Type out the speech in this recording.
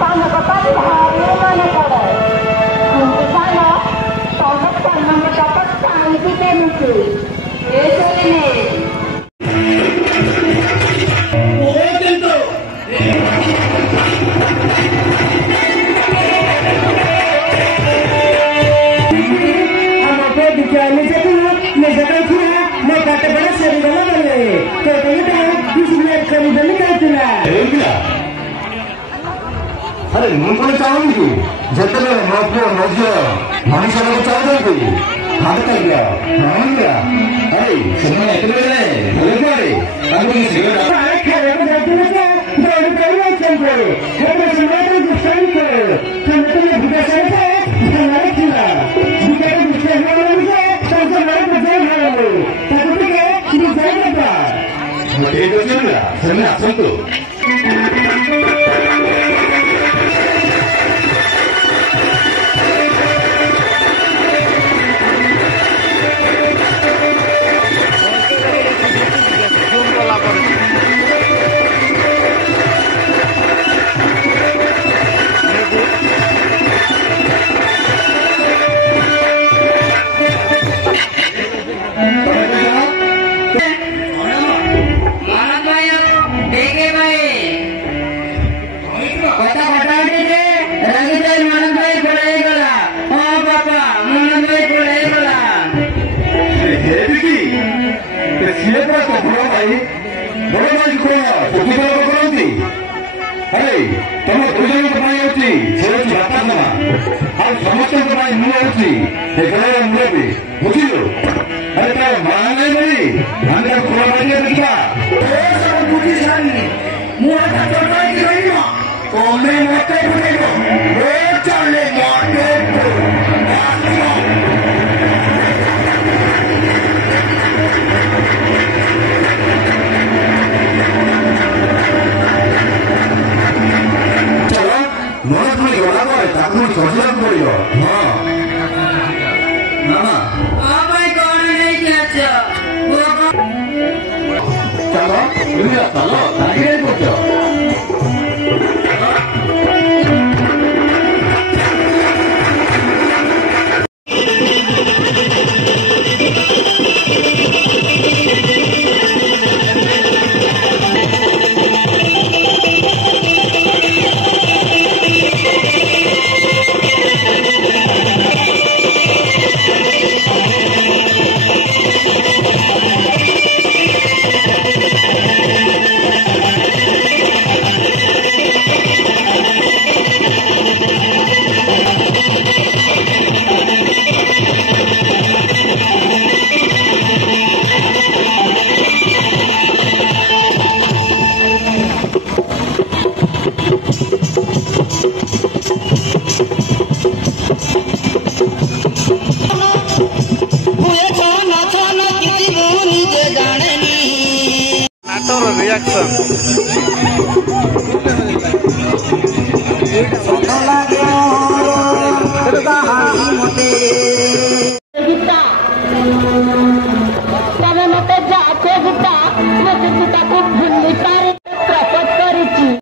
ତମ କଥା ଭାରି ମନେ ପଡ଼େ ସାନ ତମ ତମ କଥା କାହିଁକି କେମିତି ଏ ଶୁଣିନେ अरे मुझे चाहूंगी जितने मो पुओ मो झी मनुष्य को चाहते हाथ कर गया अरे सुनने आसतु अरे तुम दुजन बापा माँ और समस्त मुझे बुझिलु अरे तार माँ नहीं बड़ी अंदर खुला बाड़ी देखा बुझी सारी मुझे तुम्हें मत चले चलो रिएक्शन